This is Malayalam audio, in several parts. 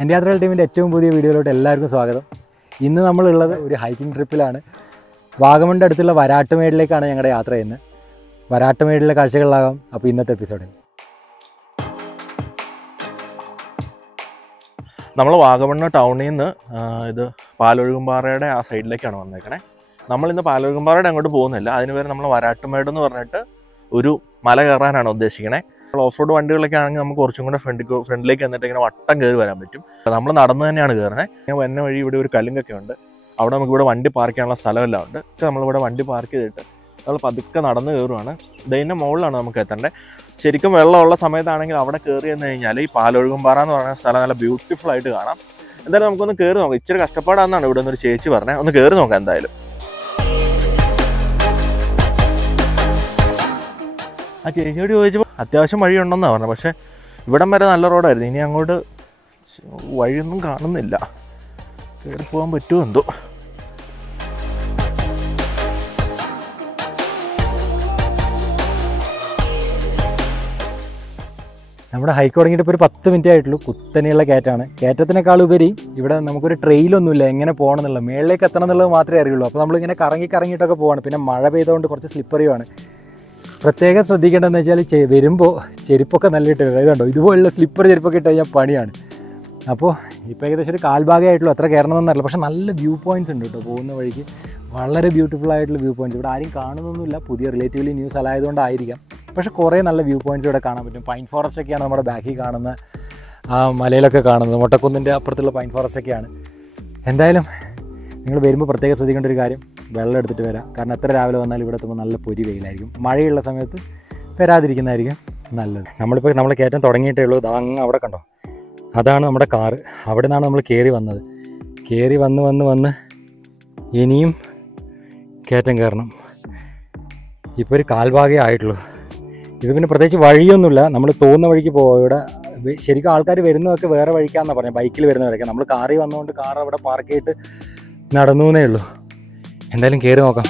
എൻ്റെ യാത്രകൾ ടീമിൻ്റെ ഏറ്റവും പുതിയ വീഡിയോയിലോട്ട് എല്ലാവർക്കും സ്വാഗതം. ഇന്ന് നമ്മളുള്ളത് ഒരു ഹൈക്കിംഗ് ട്രിപ്പിലാണ്. വാഗമണിൻ്റെ അടുത്തുള്ള വരാട്ടുമേടിലേക്കാണ് ഞങ്ങളുടെ യാത്ര ചെയ്യുന്നത്. വരാട്ടുമേടിലെ കാഴ്ചകളിലാകാം അപ്പോൾ ഇന്നത്തെ എപ്പിസോഡിൽ. നമ്മൾ വാഗമണ്ണ് ടൗണിൽ നിന്ന് ഇത് പാലൊഴുകുംപാറയുടെ ആ സൈഡിലേക്കാണ് വന്നേക്കണേ. നമ്മളിന്ന് പാലൊഴുകുംപാറയുടെ അങ്ങോട്ട് പോകുന്നില്ല, അതിന് പേര് നമ്മൾ വരാട്ടുമേട് എന്ന് പറഞ്ഞിട്ട് ഒരു മല കയറാനാണ് ഉദ്ദേശിക്കണേ. ഓഫ് റോഡ് വണ്ടികളൊക്കെ ആണെങ്കിൽ നമുക്ക് കുറച്ചും കൂടെ ഫ്രണ്ടിലേക്ക് വന്നിട്ട് ഇങ്ങനെ വട്ടം കയറി വരാൻ പറ്റും. നമ്മൾ നടന്ന് തന്നെയാണ് കയറുന്നത്. ഞാൻ വന്ന വഴി ഇവിടെ ഒരു കലുങ്കൊക്കെ ഉണ്ട്, അവിടെ നമുക്കിവിടെ വണ്ടി പാർക്ക് ചെയ്യാനുള്ള സ്ഥലമെല്ലാം ഉണ്ട്. നമ്മളിവിടെ വണ്ടി പാർക്ക് ചെയ്തിട്ട് നമ്മൾ പതുക്കെ നടന്ന് കയറുവാണ്. ഇതിൻ്റെ മുകളിലാണ് നമുക്ക് എത്തേണ്ടത്. ശരിക്കും വെള്ളമുള്ള സമയത്താണെങ്കിൽ അവിടെ കയറി വന്നു കഴിഞ്ഞാൽ ഈ പാലൊഴുകുംപാറ എന്ന് പറയുന്ന സ്ഥലം നല്ല ബ്യൂട്ടിഫുൾ ആയിട്ട് കാണാം. എന്തായാലും നമുക്കൊന്ന് കയറി നോക്കാം. ഇച്ചിരി കഷ്ടപ്പാടാണെന്നാണ് ഇവിടെ നിന്നൊരു ചേച്ചി പറഞ്ഞത്. ഒന്ന് കയറി നോക്കാം എന്തായാലും. ആ ചേച്ചിയോട് ചോദിച്ചപ്പോൾ അത്യാവശ്യം വഴിയുണ്ടെന്നാണ് പറഞ്ഞത്. പക്ഷേ ഇവിടം വരെ നല്ല റോഡായിരുന്നു, ഇനി അങ്ങോട്ട് വഴിയൊന്നും കാണുന്നില്ല. കയറി പോകാൻ പറ്റുമോ എന്തോ. നമ്മുടെ ഹൈക്ക് തുടങ്ങിയിട്ട് ഇപ്പോൾ ഒരു 10 മിനിറ്റ് ആയിട്ടുള്ളൂ. കുത്തനെയുള്ള കയറ്റാണ്. കയറ്റത്തിനേക്കാളുപരി ഇവിടെ നമുക്കൊരു ട്രെയിലൊന്നുമില്ല, എങ്ങനെ പോകണം എന്നുള്ളത്, മേളിലേക്ക് എത്തണം എന്നുള്ളത് മാത്രമേ അറിയുള്ളൂ. അപ്പോൾ നമ്മളിങ്ങനെ കറങ്ങിയിട്ടൊക്കെ പോവാണ്. പിന്നെ മഴ പെയ്തുകൊണ്ട് കുറച്ച് സ്ലിപ്പറിയുമാണ്. പ്രത്യേകം ശ്രദ്ധിക്കേണ്ടതെന്ന് വെച്ചാൽ വരുമ്പോൾ ചെരുപ്പൊക്കെ നല്ല ഇട്ട് വരും. ഇതുണ്ടോ, ഇതുപോലുള്ള സ്ലിപ്പർ ചെരുപ്പൊക്കെ ഇട്ട് കഴിഞ്ഞാൽ പണിയാണ്. അപ്പോൾ ഇപ്പോൾ ഏകദേശം ഒരു കാൽഭാഗമായിട്ടുള്ളൂ, അത്ര കയറണമെന്നറിയില്ല. പക്ഷേ നല്ല വ്യൂ പോയിൻറ്റ്സ് ഉണ്ട് കേട്ടോ പോകുന്ന വഴിക്ക്. വളരെ ബ്യൂട്ടിഫുൾ ആയിട്ടുള്ള വ്യൂ പോയിൻറ്റ്സ്. ഇവിടെ ആരും കാണുന്നൊന്നുമില്ല, പുതിയ റിലേറ്റീവ്ലി ന്യൂ സ്ഥലമായതുകൊണ്ടായിരിക്കാം. പക്ഷേ കുറേ നല്ല വ്യൂ പോയിൻറ്റ്സ് ഇവിടെ കാണാൻ പറ്റും. പൈൻ ഫോറസ്റ്റ് ഒക്കെയാണ് നമ്മുടെ ബാക്കിൽ കാണുന്ന ആ മലയിലൊക്കെ കാണുന്നത്. മൊട്ടക്കുന്നിൻ്റെ അപ്പുറത്തുള്ള പൈൻ ഫോറസ്റ്റ് ഒക്കെയാണ്. എന്തായാലും നിങ്ങൾ വരുമ്പോൾ പ്രത്യേകം ശ്രദ്ധിക്കേണ്ട ഒരു കാര്യം, വെള്ളം എടുത്തിട്ട് വരാം. കാരണം എത്ര രാവിലെ വന്നാലും ഇവിടെ എത്തുമ്പോൾ നല്ല പൊരി വെയിലായിരിക്കും. മഴയുള്ള സമയത്ത് വരാതിരിക്കുന്നതായിരിക്കും നല്ലത്. നമ്മൾ കയറ്റം തുടങ്ങിയിട്ടേ ഉള്ളൂ. അങ്ങ് അവിടെ കണ്ടോ, അതാണ് നമ്മുടെ കാറ്. അവിടെ നിന്നാണ് നമ്മൾ കയറി വന്നത്. കയറി വന്ന് ഇനിയും കയറ്റം കയറണം. ഇപ്പോൾ ഒരു കാൽഭാഗേ ആയിട്ടുള്ളൂ. ഇത് പിന്നെ പ്രത്യേകിച്ച് വഴിയൊന്നുമില്ല, നമ്മൾ തോന്നുന്ന വഴിക്ക് പോകാം. ഇവിടെ ശരിക്കും ആൾക്കാർ വരുന്നതൊക്കെ വേറെ വഴിക്കാണെന്നാണ് പറഞ്ഞത്, ബൈക്കിൽ വരുന്നവരൊക്കെ. നമ്മൾ കാറിൽ വന്നുകൊണ്ട് കാർ അവിടെ പാർക്ക് ചെയ്തിട്ട് നടന്നു എന്നേ ഉള്ളൂ. എന്തായാലും കയറി നോക്കാം.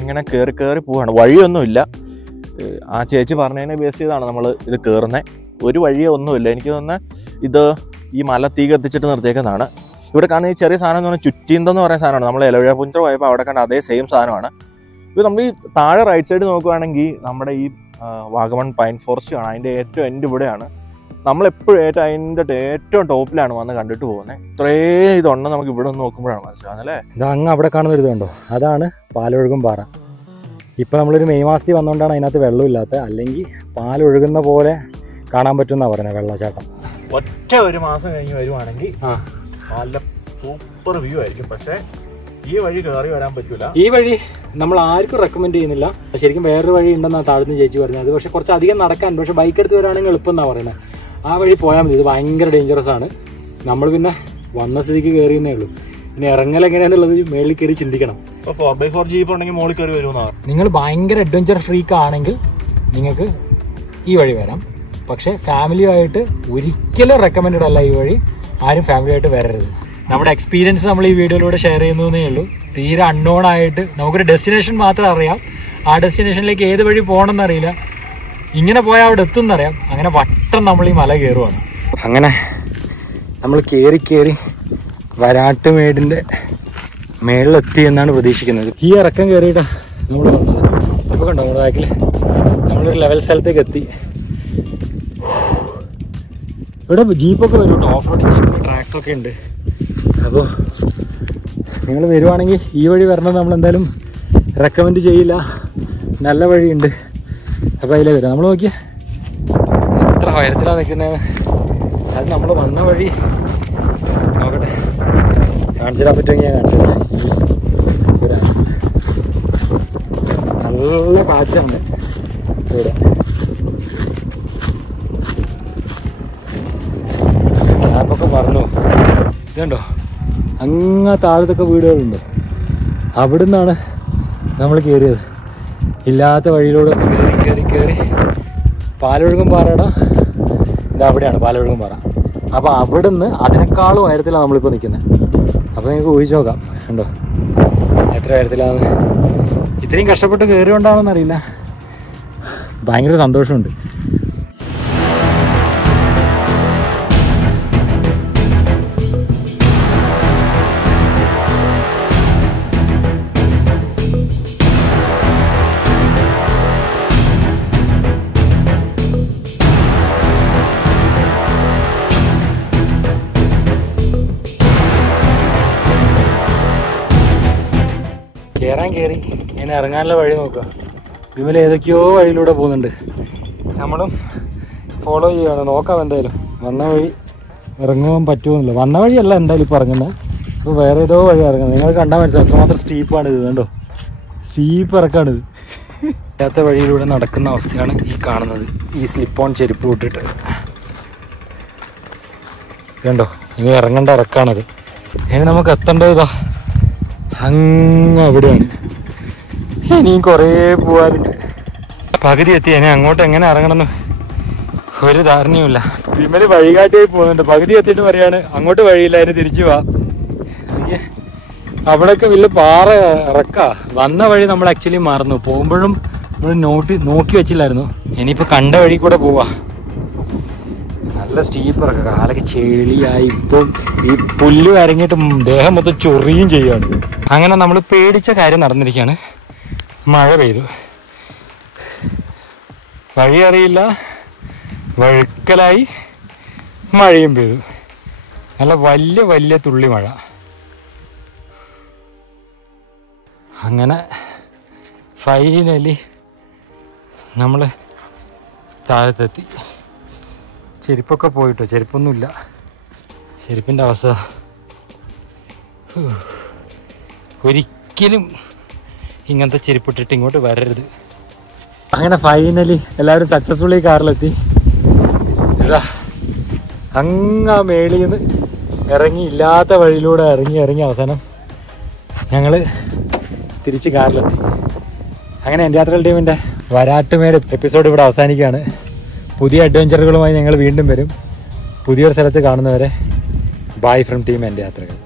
ഇങ്ങനെ കയറി പോവാണ്. വഴിയൊന്നുമില്ല. ആ ചേച്ചി പറഞ്ഞതിനെ ബേസ് ചെയ്താണ് നമ്മൾ ഇത് കയറുന്നത്. ഒരു വഴിയോ ഒന്നുമില്ല. എനിക്ക് തോന്നുന്നത് ഇത് ഈ മല തീ കത്തിച്ചിട്ട് നിർത്തിയേക്കുന്നതാണ്. ഇവിടെ കാണുന്ന ഈ ചെറിയ സാധനം എന്ന് പറഞ്ഞാൽ ചുറ്റീന്തെന്ന് പറയുന്ന സാധനമാണ്. നമ്മൾ ഇലവിഴാപ്പുഞ്ചിറ പോയപ്പോൾ അവിടെ കണ്ട അതേ സെയിം സാധനമാണ്. ഇപ്പോൾ നമ്മൾ ഈ താഴെ റൈറ്റ് സൈഡ് നോക്കുകയാണെങ്കിൽ നമ്മുടെ ഈ വാഗമൺ പൈൻ ഫോറസ്റ്റ് ആണ്. അതിൻ്റെ ഏറ്റവും എൻഡ് ഇവിടെയാണ്. നമ്മളെപ്പോഴും അതിൻ്റെ ഏറ്റവും ടോപ്പിലാണ് വന്ന് കണ്ടിട്ട് പോകുന്നത്. ഇത്രയും ഇതുണ്ടെന്ന് നമുക്ക് ഇവിടെ ഒന്ന് നോക്കുമ്പോഴാണ് മനസ്സിലാവുന്നല്ലേ. ഇത് അങ്ങ് അവിടെ കാണുന്ന ഒരു ഇതുണ്ടോ, അതാണ് പാലൊഴുകുംപാറ. ഇപ്പോൾ നമ്മളൊരു മെയ് മാസത്തിൽ വന്നുകൊണ്ടാണ് അതിനകത്ത് വെള്ളമില്ലാത്തത്. അല്ലെങ്കിൽ പാലൊഴുകുന്ന പോലെ കാണാൻ പറ്റുമെന്നാണ് പറയുന്നത് വെള്ളച്ചാട്ടം. ഒറ്റ ഒരു മാസം കഴിഞ്ഞ് വരുവാണെങ്കിൽ നല്ല സൂപ്പർ വ്യൂ ആയിരിക്കും. പക്ഷേ ഈ വഴി കയറി വരാൻ പറ്റില്ല. ഈ വഴി നമ്മൾ ആർക്കും റെക്കമെൻഡ് ചെയ്യുന്നില്ല. ശരിക്കും വേറൊരു വഴി ഉണ്ടെന്നാണ് താഴ്ന്ന് ചേച്ചി പറഞ്ഞത്. പക്ഷേ കുറച്ച് അധികം നടക്കാൻ, പക്ഷേ ബൈക്ക് എടുത്ത് വരാണെങ്കിൽ എളുപ്പം എന്നാണ് പറയുന്നത്. ആ വഴി പോയാൽ മതി. ഇത് ഭയങ്കര ഡേഞ്ചറസ് ആണ്. നമ്മൾ പിന്നെ വന്ന സ്ഥിതിക്ക് കയറിയെന്നേ ഉള്ളൂ. ഇനി ഇറങ്ങൽ എങ്ങനെയാണെന്നുള്ളത് മേളിൽ കയറി ചിന്തിക്കണം. ഇപ്പോൾ 4x4 ജീപ്പ് ഉണ്ടെങ്കിൽ മുകളിൽ കയറി വരുമെന്നാണ്. നിങ്ങൾ ഭയങ്കര അഡ്വഞ്ചർ ഫ്രീക്ക് ആണെങ്കിൽ നിങ്ങൾക്ക് ഈ വഴി വരാം. പക്ഷേ ഫാമിലിയായിട്ട് ഒരിക്കലും റെക്കമെൻഡഡ് അല്ല ഈ വഴി. ആരും ഫാമിലിയായിട്ട് വരരുത്. നമ്മുടെ എക്സ്പീരിയൻസ് നമ്മൾ ഈ വീഡിയോയിലൂടെ ഷെയർ ചെയ്യുന്നതേ ഉള്ളൂ. തീരെ അൺനോൺ ആയിട്ട് നമുക്കൊരു ഡെസ്റ്റിനേഷൻ മാത്രം അറിയാം. ആ ഡെസ്റ്റിനേഷനിലേക്ക് ഏത് വഴി പോകണമെന്ന് അറിയില്ല. ഇങ്ങനെ പോയാൽ അവിടെ എത്തുമെന്നറിയാം. അങ്ങനെ വട്ടം നമ്മൾ ഈ മല കയറുവാണ്. അങ്ങനെ നമ്മൾ കയറി വരാട്ടുമേടിൻ്റെ മേളിലെത്തി എന്നാണ് പ്രതീക്ഷിക്കുന്നത്. ഈ ഇറക്കം കയറിയിട്ടാണ് നമ്മൾ വന്നത്. ഇപ്പോൾ കണ്ടോ നമ്മുടെ ബാക്കിൽ നമ്മളൊരു ലെവൽ സ്ഥലത്തേക്ക് എത്തി. ഇവിടെ ജീപ്പൊക്കെ വരും കേട്ടോ, ഓഫ് റോഡ് ജീപ്പ് ട്രാക്സൊക്കെ ഉണ്ട്. അപ്പോൾ നിങ്ങൾ വരുവാണെങ്കിൽ ഈ വഴി വരണം നമ്മൾ എന്തായാലും റെക്കമെൻഡ് ചെയ്യില്ല. നല്ല വഴിയുണ്ട്. അപ്പോൾ അതിലേ വരാം. നമ്മൾ നോക്കിയാൽ എത്ര ഉയരത്തിലാണ് നിൽക്കുന്നത്. അത് നമ്മൾ വന്ന വഴി നോക്കട്ടെ, കാണിച്ചു തരാൻ പറ്റുമെങ്കിൽ ഞാൻ കാണിച്ചു തരാം. നല്ല കാറ്റുണ്ട് ഇവിടെ. ക്യാപ്പൊക്കെ പറഞ്ഞു. ഇതുണ്ടോ, അങ്ങ് താഴത്തൊക്കെ വീടുകളുണ്ട്. അവിടെ നിന്നാണ് നമ്മൾ കയറിയത്. ഇല്ലാത്ത വഴിയിലൂടെ കയറി പാലൊഴുകുംപാറയുടെ ഇത് അവിടെയാണ് പാലൊഴുകുംപാറ. അപ്പോൾ അവിടെ നിന്ന് അതിനേക്കാളും ഉയരത്തിലാണ് നമ്മളിപ്പോൾ നിൽക്കുന്നത്. അപ്പോൾ നിങ്ങൾക്ക് ഊഹിച്ച് നോക്കാം കണ്ടോ എത്ര കാര്യത്തിലാണ്. ഇത്രയും കഷ്ടപ്പെട്ട് കയറിയോണ്ടാണെന്ന് അറിയില്ല, ഭയങ്കര സന്തോഷമുണ്ട്. കയറി ഇങ്ങനെ ഇറങ്ങാനുള്ള വഴി നോക്കുക. വിമൽ ഏതൊക്കെയോ വഴിയിലൂടെ പോകുന്നുണ്ട്, നമ്മളും ഫോളോ ചെയ്യുകയാണ്. നോക്കാം എന്തായാലും വന്ന വഴി ഇറങ്ങുവാൻ പറ്റുമെന്നില്ല. വന്ന വഴിയല്ല എന്തായാലും ഇപ്പോൾ ഇറങ്ങുന്നത്, ഇപ്പോൾ വേറെ ഏതോ വഴി ഇറങ്ങുന്നത്. നിങ്ങൾ കണ്ടാൽ മനസ്സിലാവും എത്രമാത്രം സ്റ്റീപ്പാണിത്. കണ്ടോ, സ്റ്റീപ്പ് ഇറക്കാണിത്. ഇല്ലാത്ത വഴിയിലൂടെ നടക്കുന്ന അവസ്ഥയാണ് ഈ കാണുന്നത്. ഈ സ്ലിപ്പ് ഓൺ ചെരുപ്പ് ഇട്ടിട്ട് കണ്ടോ, ഇനി ഇറങ്ങേണ്ട ഇറക്കാണത്. ഇനി നമുക്ക് എത്തേണ്ടത് ഇതാ അങ്ങ് അവിടെയാണ്. ഇനിയും കുറേ പോകാനുണ്ട്. പകുതി എത്തി. ഇനി അങ്ങോട്ട് എങ്ങനെ ഇറങ്ങണമെന്ന് ഒരു ധാരണയുമില്ല. വിമല് വഴികാട്ടിയായി പോകുന്നുണ്ട്. പകുതി എത്തിയിട്ട് പറയാണ് അങ്ങോട്ട് വഴിയില്ല, അതിന് തിരിച്ചു പോവാ. എനിക്ക് അവിടെയൊക്കെ വലിയ പാറ ഇറക്കാ. വന്ന വഴി നമ്മൾ ആക്ച്വലി മറന്നു. പോകുമ്പോഴും നമ്മൾ നോക്കി വെച്ചില്ലായിരുന്നു. ഇനിയിപ്പോൾ കണ്ട വഴി കൂടെ പോവാ. നല്ല സ്റ്റീപ്പ് ഇറക്കുക, കാലൊക്കെ ചെളിയായി. ഇപ്പം ഈ പുല്ല് അരങ്ങിയിട്ട് ദേഹം മൊത്തം ചൊറിയും ചെയ്യുകയാണ്. അങ്ങനെ നമ്മൾ പേടിച്ച കാര്യം നടന്നിരിക്കുകയാണ്. മഴ പെയ്തു, വഴി അറിയില്ല, വഴുക്കലായി, മഴയും പെയ്തു. നല്ല വലിയ വലിയ തുള്ളി മഴ. അങ്ങനെ ഫൈനലി നമ്മൾ താഴത്തെത്തി. ചെരുപ്പൊക്കെ പോയിട്ടോ, ചെരുപ്പൊന്നുമില്ല. ചെരുപ്പിൻ്റെ അവസ്ഥ ഒരിക്കലും ഇങ്ങനത്തെ ചെരുപ്പിട്ടിട്ട് ഇങ്ങോട്ട് വരരുത്. അങ്ങനെ ഫൈനലി എല്ലാവരും സക്സസ്ഫുള്ളി കാറിലെത്തി. ഇതാ അങ്ങ് മേളിൽ നിന്ന് ഇറങ്ങി, ഇല്ലാത്ത വഴിയിലൂടെ ഇറങ്ങി അവസാനം ഞങ്ങൾ തിരിച്ച് കാറിലെത്തി. അങ്ങനെ എൻ്റെ യാത്രകൾ ടീമിൻ്റെ വരാട്ടുമേട് എപ്പിസോഡ് ഇവിടെ അവസാനിക്കുകയാണ്. പുതിയ അഡ്വഞ്ചറുകളുമായി ഞങ്ങൾ വീണ്ടും വരും. പുതിയൊരു സ്ഥലത്ത് കാണുന്നവരെ ബൈ ഫ്രം ടീം എൻ്റെ യാത്രകൾ.